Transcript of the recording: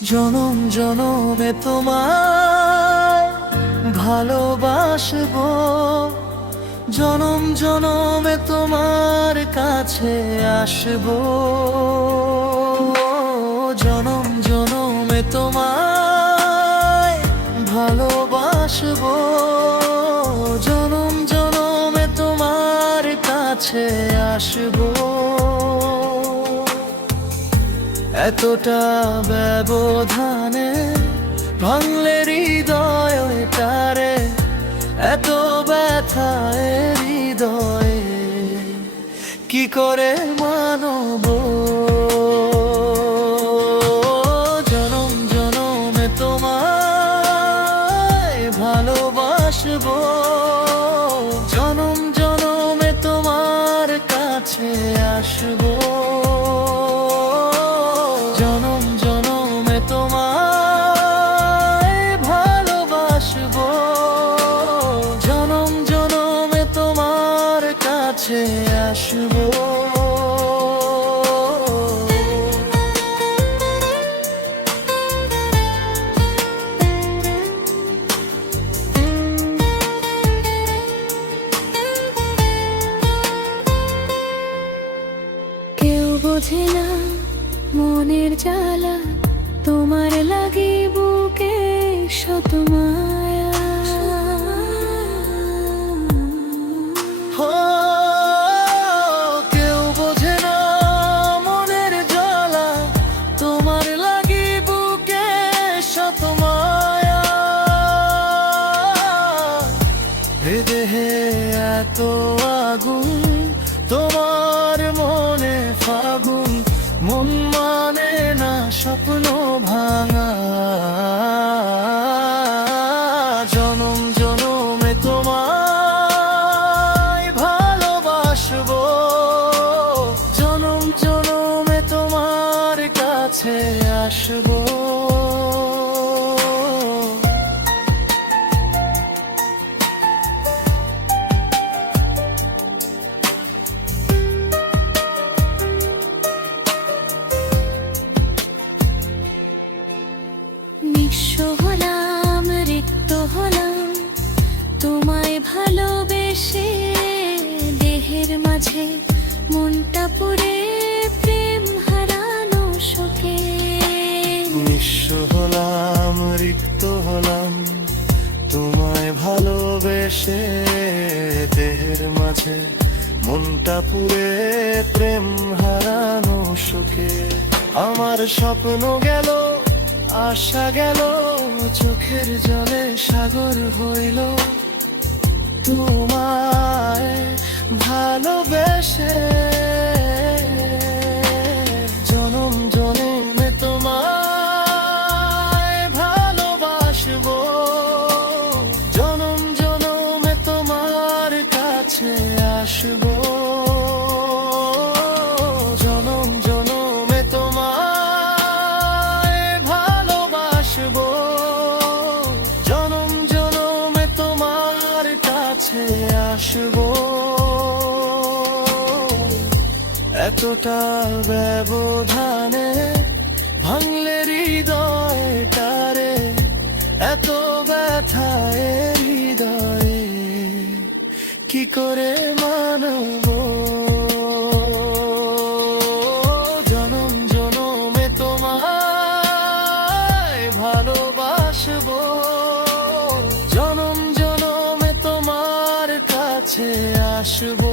জনম জনমে তোমায় ভালোবাসবো, জনম জনমে তোমার কাছে আসবো। জনম জনমে তোমায় ভালোবাসবো, জনম জনমে তোমার কাছে আসবো। এতটা ব্যবধানে ভাঙলে হৃদয় তারে, এত ব্যথায় হৃদয়ে কি করে মানব। জনম জনমে তোমায় ভালোবাসবো, জনম জনমে তোমার কাছে আসবো। জনম জনমে তোমায় ভালোবাসবো, জনম জনমে তোমার কাছে আসবো। কেউ বোঝে না মনের জ্বালা, তোমার লাগে বুকে শত মায়া। ও, কেউ বোঝে না মনের জ্বালা, তোমার লাগি বুকে শত মায়া। এ দেহে এত আগুন, তোমার মনে ফাগুন, মন মানে না স্বপ্ন ভাঙা। জনম জনমে তোমায় ভালোবাসবো, জনম জনমে তোমার কাছে আসবো। নিঃস্ব হলাম, রিক্ত হলাম, তোমায় ভালোবেসে। দেহের মাঝে মনটা পুরে প্রেম হারানো শোকে। নিঃস্ব হলাম, রিক্ত হলাম, তোমায় ভালোবেসে। দেহের মাঝে মনটা পুরে প্রেম হারানো শোকে। আমার স্বপ্ন গেল, আশা গেল, চোখের জলে সাগর হইল তোমায় ভালোবেসে। জনম জনমে তোমায় ভালোবাসবো, জনম জনমে তোমার কাছে আসবো। জনম জনমে তোমায় ভালোবাসবো, জনম জনমে তোমার কাছে আসবো। এতটা ব্যবধানে ভাঙলে হৃদয় তারে, এত ব্যথায় হৃদয়ে কি করে মানব। জনম জনমে তোমায় ভালোবাসবো, জনম জনমে তোমার কাছে আসবো।